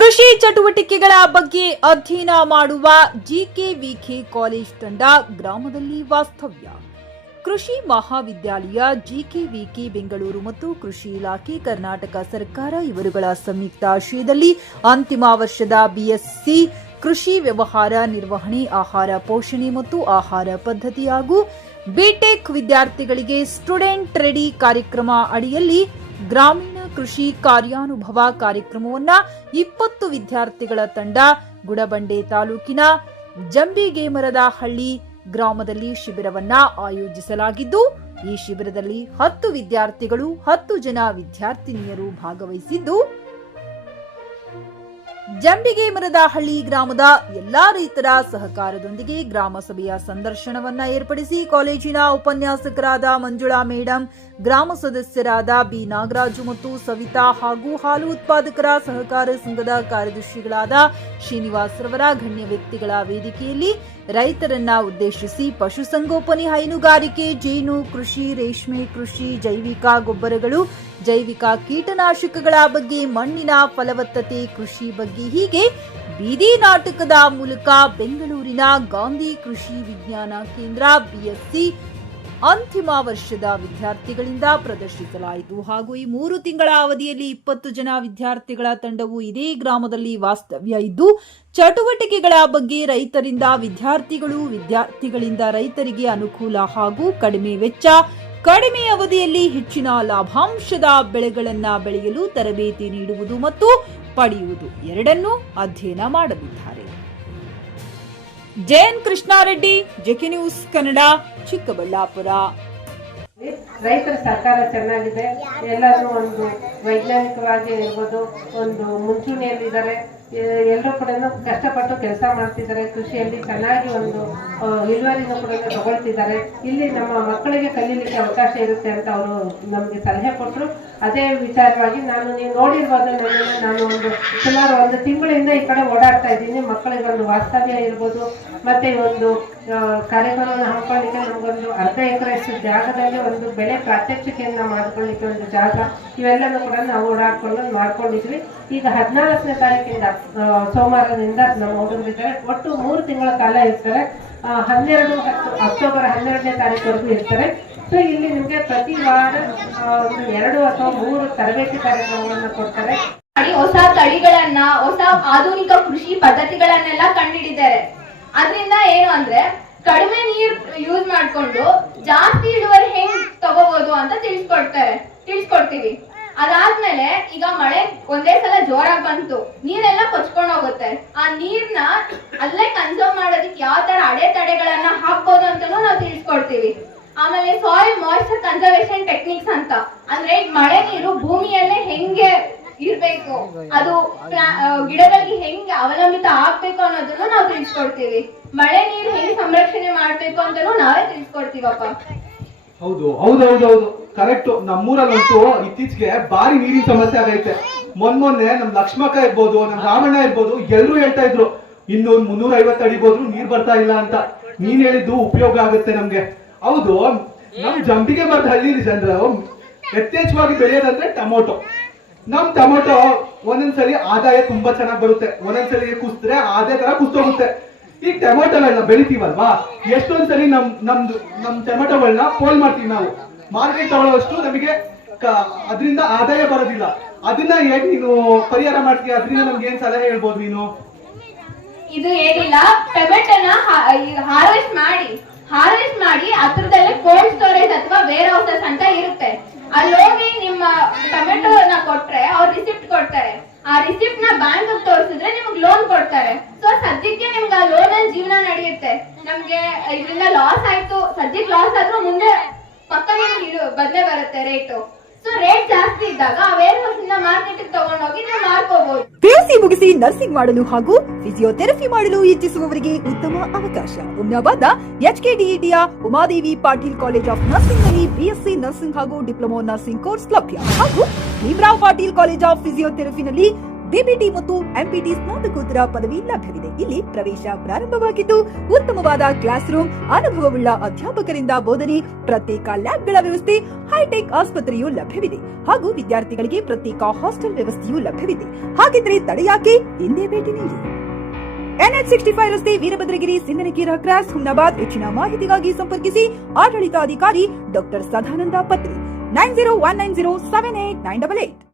ಕೃಷಿ ಚಟುವಟಿಕೆಗಳ ಬಗ್ಗೆ ಅಧ್ಯಯನ ಮಾಡುವ ಜಿಕೆವಿಕೆ ಕಾಲೇಜ್ ತಂಡ ಗ್ರಾಮದಲ್ಲಿ ವಾಸ್ತವ್ಯ. ಕೃಷಿ ಮಹಾವಿದ್ಯಾಲಯ, ಜಿಕೆವಿಕೆ ಬೆಂಗಳೂರು ಮತ್ತು ಕೃಷಿ ಇಲಾಖೆ ಕರ್ನಾಟಕ ಸರ್ಕಾರ ಇವರುಗಳ ಸಂಯುಕ್ತ ಆಶ್ರಯದಲ್ಲಿ ಅಂತಿಮ ವರ್ಷದ ಬಿಎಸ್ಸಿ ಕೃಷಿ ವ್ಯವಹಾರ ನಿರ್ವಹಣೆ, ಆಹಾರ ಪೋಷಣೆ ಮತ್ತು ಆಹಾರ ಪದ್ಧತಿ ಹಾಗೂ ಬಿಟೆಕ್ ವಿದ್ಯಾರ್ಥಿಗಳಿಗೆ ಸ್ಟೂಡೆಂಟ್ ರೆಡಿ ಕಾರ್ಯಕ್ರಮ ಅಡಿಯಲ್ಲಿ ಗ್ರಾಮೀಣ ಕೃಷಿ ಕಾರ್ಯಾನುಭವ ಕಾರ್ಯಕ್ರಮವನ್ನು 20 ವಿದ್ಯಾರ್ಥಿಗಳ ತಂಡ ಗುಡಬಂಡೆ ತಾಲೂಕಿನ ಜಂಬಿಗೇಮರದಹಳ್ಳಿ ಗ್ರಾಮದಲ್ಲಿ ಶಿಬಿರವನ್ನ ಆಯೋಜಿಸಲಾಗಿದ್ದು, ಈ ಶಿಬಿರದಲ್ಲಿ 10 ವಿದ್ಯಾರ್ಥಿಗಳು 10 ಜನ ವಿದ್ಯಾರ್ಥಿನಿಯರು ಭಾಗವಹಿಸಿದ್ದು, ಜಂಬಿಗೇಮರದಹಳ್ಳಿ ಗ್ರಾಮದ ಎಲ್ಲಾ ರೈತರ ಸಹಕಾರದೊಂದಿಗೆ ಗ್ರಾಮ ಸಭೆಯ ಸಂದರ್ಶನವನ್ನ ಏರ್ಪಡಿಸಿ ಕಾಲೇಜಿನ ಉಪನ್ಯಾಸಕರಾದ ಮಂಜುಳಾ ಮೇಡಂ, ಗ್ರಾಮ ಸದಸ್ಯರಾದ ಬಿ ನಾಗರಾಜು ಮತ್ತು ಸವಿತಾ ಹಾಗೂ ಹಾಲು ಉತ್ಪಾದಕರ ಸಹಕಾರ ಸಂಘದ ಕಾರ್ಯದರ್ಶಿಗಳಾದ ಶ್ರೀನಿವಾಸ್ ರವರ ಗಣ್ಯ ವ್ಯಕ್ತಿಗಳ ವೇದಿಕೆಯಲ್ಲಿ ರೈತರನ್ನ ಉದ್ದೇಶಿಸಿ ಪಶುಸಂಗೋಪನೆ, ಹೈನುಗಾರಿಕೆ, ಜೇನು ಕೃಷಿ, ರೇಷ್ಮೆ ಕೃಷಿ, ಜೈವಿಕ ಗೊಬ್ಬರಗಳು, ಜೈವಿಕ ಕೀಟನಾಶಕಗಳ ಬಗ್ಗೆ, ಮಣ್ಣಿನ ಫಲವತ್ತತೆ ಕೃಷಿ ಬಗ್ಗೆ ಹೀಗೆ ಬೀದಿ ನಾಟಕದ ಮೂಲಕ ಬೆಂಗಳೂರಿನ ಗಾಂಧಿ ಕೃಷಿ ವಿಜ್ಞಾನ ಕೇಂದ್ರ ಬಿಎಸ್ಸಿ ಅಂತಿಮ ವರ್ಷದ ವಿದ್ಯಾರ್ಥಿಗಳಿಂದ ಪ್ರದರ್ಶಿಸಲಾಯಿತು. ಹಾಗೂ ಈ 3 ತಿಂಗಳ ಅವಧಿಯಲ್ಲಿ 20 ಜನ ವಿದ್ಯಾರ್ಥಿಗಳ ತಂಡವು ಇದೇ ಗ್ರಾಮದಲ್ಲಿ ವಾಸ್ತವ್ಯ ಇದ್ದು, ಚಟುವಟಿಕೆಗಳ ಬಗ್ಗೆ ರೈತರಿಂದ ವಿದ್ಯಾರ್ಥಿಗಳು, ವಿದ್ಯಾರ್ಥಿಗಳಿಂದ ರೈತರಿಗೆ ಅನುಕೂಲ ಹಾಗೂ ಕಡಿಮೆ ವೆಚ್ಚ, ಕಡಿಮೆ ಅವಧಿಯಲ್ಲಿ ಹೆಚ್ಚಿನ ಲಾಭಾಂಶದ ಬೆಳೆಗಳನ್ನ ಬೆಳೆಯಲು ತರಬೇತಿ ನೀಡುವುದು ಮತ್ತು ಪಡೆಯುವುದು ಎರಡನ್ನೂ ಅಧ್ಯಯನ ಮಾಡಲಿದ್ದಾರೆ. ಜೆಎನ್ ಕೃಷ್ಣಾರೆಡ್ಡಿ, ಜೆಕೆ ನ್ಯೂಸ್ ಕನ್ನಡ, ಚಿಕ್ಕಬಳ್ಳಾಪುರ. ರೈತರ ಸರ್ಕಾರ ಚೆನ್ನಾಗಿದೆ. ಎಲ್ಲರೂ ಒಂದು ವೈಜ್ಞಾನಿಕವಾಗಿ ಇರ್ಬೋದು, ಒಂದು ಮುಂಚೂಣಿಯಲ್ಲಿದ್ದಾರೆ. ಎಲ್ಲರೂ ಕೂಡ ಕಷ್ಟಪಟ್ಟು ಕೆಲಸ ಮಾಡ್ತಿದ್ದಾರೆ. ಕೃಷಿಯಲ್ಲಿ ಚೆನ್ನಾಗಿ ಒಂದು ಇಳುವರಿನೂ ಕೂಡ ತಗೊಳ್ತಿದ್ದಾರೆ. ಇಲ್ಲಿ ನಮ್ಮ ಮಕ್ಕಳಿಗೆ ಕಲೀಲಿಕ್ಕೆ ಅವಕಾಶ ಇರುತ್ತೆ ಅಂತ ಅವರು ನಮಗೆ ಸಲಹೆ ಕೊಟ್ಟರು. ಅದೇ ವಿಚಾರವಾಗಿ ನೀವು ನೋಡಿರ್ಬೋದು, ನಾನು ಸುಮಾರು 1 ತಿಂಗಳಿಂದ ಈ ಕಡೆ ಓಡಾಡ್ತಾ ಇದ್ದೀನಿ. ಮಕ್ಕಳಿಗೆ ಒಂದು ವಾಸ್ತವ್ಯ ಇರ್ಬೋದು, ಮತ್ತೆ ಒಂದು ಕಾರ್ಯಕ್ರಮವನ್ನು ಹಮ್ಮಿಕೊಳ್ಳಿಕ್ಕೆ ನಮಗೊಂದು ಅರ್ಧ ಎಕರೆಯಷ್ಟು ಜಾಗದಲ್ಲಿ ಒಂದು ಬೆಳೆ ಪ್ರಾತ್ಯಕ್ಷಿಕೆಯನ್ನ ಮಾಡ್ಕೊಳ್ಳಿಕ್ಕೆ ಒಂದು ಜಾಗ, ಇವೆಲ್ಲನೂ ಕೂಡ ನಾವು ಓಡಾಡ್ಕೊಂಡು ಮಾಡ್ಕೊಂಡಿದ್ವಿ. ಈಗ 14ನೇ ತಾರೀಕಿಂದ ಸೋಮವಾರದಿಂದ ನಮ್ಮ ಹುಡುಗರಿದ್ದಾರೆ. ಒಟ್ಟು 3 ತಿಂಗಳ ಕಾಲ ಇರ್ತಾರೆ. 12 ಅಕ್ಟೋಬರ್ 12ನೇ ತಾರೀಕುವರೆಗೂ ಇರ್ತಾರೆ. ಸೊ ಇಲ್ಲಿ ನಿಮ್ಗೆ ಪ್ರತಿ ವಾರ 2 ಅಥವಾ 3 ತರಬೇತಿ ಕಾರ್ಯಕ್ರಮಗಳನ್ನ ಕೊಡ್ತಾರೆ. ಹೊಸ ತಳಿಗಳನ್ನ, ಹೊಸ ಆಧುನಿಕ ಕೃಷಿ ಪದ್ಧತಿಗಳನ್ನೆಲ್ಲ ಕಂಡುಹಿಡಿದ್ದಾರೆ. ಅದರಿಂದ ಏನು ಅಂದ್ರೆ ಕಡಿಮೆ ನೀರ್ ಯೂಸ್ ಮಾಡ್ಕೊಂಡು ಜಾಸ್ತಿ ಇಳುವರಿ ಹೆಂಗ್ ತಗೋಬಹುದು ಅಂತ ತಿಳಿಸ್ಕೊಡ್ತೀವಿ. ಅದಾದ್ಮೇಲೆ ಈಗ ಮಳೆ ಒಂದೇ ಸಲ ಜೋರಾಗಿ ಬಂತು, ನೀರೆಲ್ಲ ಕೊಚ್ಕೊಂಡು ಹೋಗುತ್ತೆ. ಆ ನೀರ್ನ ಅಲ್ಲೇ ಕನ್ಸರ್ವ್ ಮಾಡೋದಕ್ಕೆ ಯಾವ ತರ ಅಡೆತಡೆಗಳನ್ನ ಹಾಕ್ಬೋದು ಅಂತಾನು ನಾವು ತಿಳಿಸ್ಕೊಡ್ತೀವಿ. ಆಮೇಲೆ ಸಾಯಿಲ್ ಮಾಯಿಶ್ಚರ್ ಕನ್ಸರ್ವೇಶನ್ ಟೆಕ್ನಿಕ್ಸ್ ಅಂತ, ಅಂದ್ರೆ ಮಳೆ ನೀರು ಭೂಮಿಯಲ್ಲೇ ಹೆಂಗೆ ಇರ್ಬೇಕು, ಅದು ಗಿಡಗಳಿಗೆ ಹೆಂಗೆ ಅವಲಂಬಿತ ಆಗ್ಬೇಕು ಅನ್ನೋದನ್ನು ನಾವು ತಿಳಿಸ್ಕೊಡ್ತೀವಿ. ಮಳೆ ನೀರು ಹೆಂಗೆ ಸಂರಕ್ಷಣೆ ಮಾಡ್ಬೇಕು ಅಂತಾನು ನಾವೇ ತಿಳಿಸ್ಕೊಡ್ತೀವಪ್ಪ. ಹೌದು ಕರೆಕ್ಟ್. ನಮ್ಮೂರಲ್ಲಂತೂ ಇತ್ತೀಚೆಗೆ ಭಾರಿ ನೀರಿನ ಸಮಸ್ಯೆ ಆಗೈತೆ. ಮೊನ್ನೆ ನಮ್ ಲಕ್ಷ್ಮಕ್ಕ ಇರ್ಬೋದು, ನಮ್ ರಾಮಣ್ಣ ಇರ್ಬೋದು, ಎಲ್ಲರೂ ಹೇಳ್ತಾ ಇದ್ರು 200-350 ಅಡಿ ಹೋದ್ರು ನೀರ್ ಬರ್ತಾ ಇಲ್ಲ ಅಂತ. ನೀನ್ ಹೇಳಿದ್ದು ಉಪಯೋಗ ಆಗುತ್ತೆ ನಮ್ಗೆ. ಹೌದು, ನಮ್ ಜಂಬಿಗೆ ಮರದ ಹಳ್ಳಿ ಜನರು ಯಥೇಚ್ಛವಾಗಿ ಬೆಳೆಯೋದಂದ್ರೆ ಟೊಮೊಟೊ. ನಮ್ ಟೊಮೊಟೊ ಒಂದೊಂದ್ಸಲಿ ಆದಾಯ ತುಂಬಾ ಚೆನ್ನಾಗಿ ಬರುತ್ತೆ, ಒಂದೊಂದ್ಸಲಿ ಕುಸಿದ್ರೆ ಆದಾಯ ತರ ಕುಸ್ತೋಗುತ್ತೆ. ಈ ಟೊಮೊಟೊಗಳನ್ನ ಬೆಳಿತೀವಲ್ವಾ, ಎಷ್ಟೊಂದ್ಸಲಿ ನಮ್ ಟೊಮೊಟೊಗಳನ್ನ ಪೋಲ್ ಮಾಡ್ತೀವಿ ನಾವು. ಮಾರ್ಕೆಟ್ ತಗೊಳ್ಳೋಷ್ಟು ನಮಗೆ ಅದರಿಂದ ಆದಾಯ ಬರೋದಿಲ್ಲ. ಅದನ್ನ ಹೇಗ್ ನೀನು ಪರಿಹಾರ ಮಾಡ್ತೀಯ? ಅದರಿಂದ ನಮ್ಗೆ ಏನ್ ಸಲಹೆ ಹೇಳ್ಬೋದು ನೀನು? ಇದು ಏನಿಲ್ಲ, ಟೊಮೆಟೊನ ಹಾರ್ವೆಸ್ಟ್ ಮಾಡಿ ಹತ್ರದಲ್ಲೇ ಕೋಲ್ಡ್ ಸ್ಟೋರೇಜ್ ಅಥವಾ ವೇರ್ ಹೌಸಸ್ ಅಂತ ಇರುತ್ತೆ. ಅಲ್ಲಿ ಹೋಗಿ ನಿಮ್ಮ ಟೊಮೆಟೊನ ಕೊಟ್ರೆ ಅವ್ರು ರಿಸಿಪ್ಟ್ ಕೊಡ್ತಾರೆ. ಆ ರಿಸಿಪ್ಟ್ ನ ಬ್ಯಾಂಕ್ ತೋರಿಸಿದ್ರೆ ನಿಮ್ಗೆ ಲೋನ್ ಕೊಡ್ತಾರೆ. ಸೊ ಸದ್ಯಕ್ಕೆ ನಿಮ್ಗೆ ಆ ಲೋನ್ ಅಲ್ಲಿ ಜೀವನ ನಡೆಯುತ್ತೆ. ನಮ್ಗೆ ಇದರಿಂದ ಲಾಸ್ ಆಯ್ತು, ಸದ್ಯಕ್ಕೆ ಲಾಸ್ ಆದ್ರೂ ಮುಂದೆ ಪಕ್ಕನೇ ಬದಲೇ ಬರುತ್ತೆ ರೇಟು. ಸೊ ರೇಟ್ ಜಾಸ್ತಿ ಇದ್ದಾಗ ಆ ವೇರ್ ಹೌಸ್ ಇಂದ ಮಾರ್ಕೆಟ್ ತಗೊಂಡೋಗಿ ನೀವು ಮಾರ್ಕೋಬಹುದು. ಪಿಯುಸಿ ಮುಗಿಸಿ ನರ್ಸಿಂಗ್ ಮಾಡಲು ಹಾಗೂ ಫಿಸಿಯೋಥೆರಪಿ ಮಾಡಲು ಇಚ್ಛಿಸುವವರಿಗೆ ಉತ್ತಮ ಅವಕಾಶ. ಹುಮ್ನಾಬಾದ್ನ ಎಚ್ಕೆಡಿಇಟಿಯ Umadevi Patil college of nursing ನಲ್ಲಿ ಬಿಎಸ್ಸಿ ನರ್ಸಿಂಗ್ ಹಾಗೂ ಡಿಪ್ಲೊಮಾ ನರ್ಸಿಂಗ್ ಕೋರ್ಸ್ ಲಭ್ಯ. ಹಾಗೂ ಭೀಮರಾವ್ ಪಾಟೀಲ್ ಕಾಲೇಜ್ ಆಫ್ ಫಿಸಿಯೋಥೆರಪಿನಲ್ಲಿ ಬಿಪಿಟಿ ಮತ್ತು ಎಂಪಿಟಿ ಸ್ನಾತಕೋತ್ತರ ಪದವಿ ಲಭ್ಯವಿದೆ. ಇಲ್ಲಿ ಪ್ರವೇಶ ಪ್ರಾರಂಭವಾಗಿದ್ದು ಉತ್ತಮವಾದ ಕ್ಲಾಸ್ ರೂಮ್, ಅನುಭವವುಳ್ಳ ಅಧ್ಯಾಪಕರಿಂದ ಬೋಧನೆ, ಪ್ರತ್ಯೇಕ ಲ್ಯಾಬ್ಗಳ ವ್ಯವಸ್ಥೆ, ಹೈಟೆಕ್ ಆಸ್ಪತ್ರೆಯೂ ಲಭ್ಯವಿದೆ ಹಾಗೂ ವಿದ್ಯಾರ್ಥಿಗಳಿಗೆ ಪ್ರತ್ಯೇಕ ಹಾಸ್ಟೆಲ್ ವ್ಯವಸ್ಥೆಯೂ ಲಭ್ಯವಿದೆ. ಹಾಗಿದ್ರೆ ತಡೆಯಾಕೆ, ಹಿಂದೆ ಭೇಟಿ ನೀಡಿ. NH65 ರಸ್ತೆ, ವೀರಭದ್ರಗಿರಿ, ಸಿಂದನಕೀರ ಕ್ರಾಸ್, ಹುಮ್ನಾಬಾದ್. ಹೆಚ್ಚಿನ ಮಾಹಿತಿಗಾಗಿ ಸಂಪರ್ಕಿಸಿ ಆಡಳಿತಾಧಿಕಾರಿ ಡಾಕ್ಟರ್ ಸದಾನಂದ ಪತ್ರಿ 9019078988.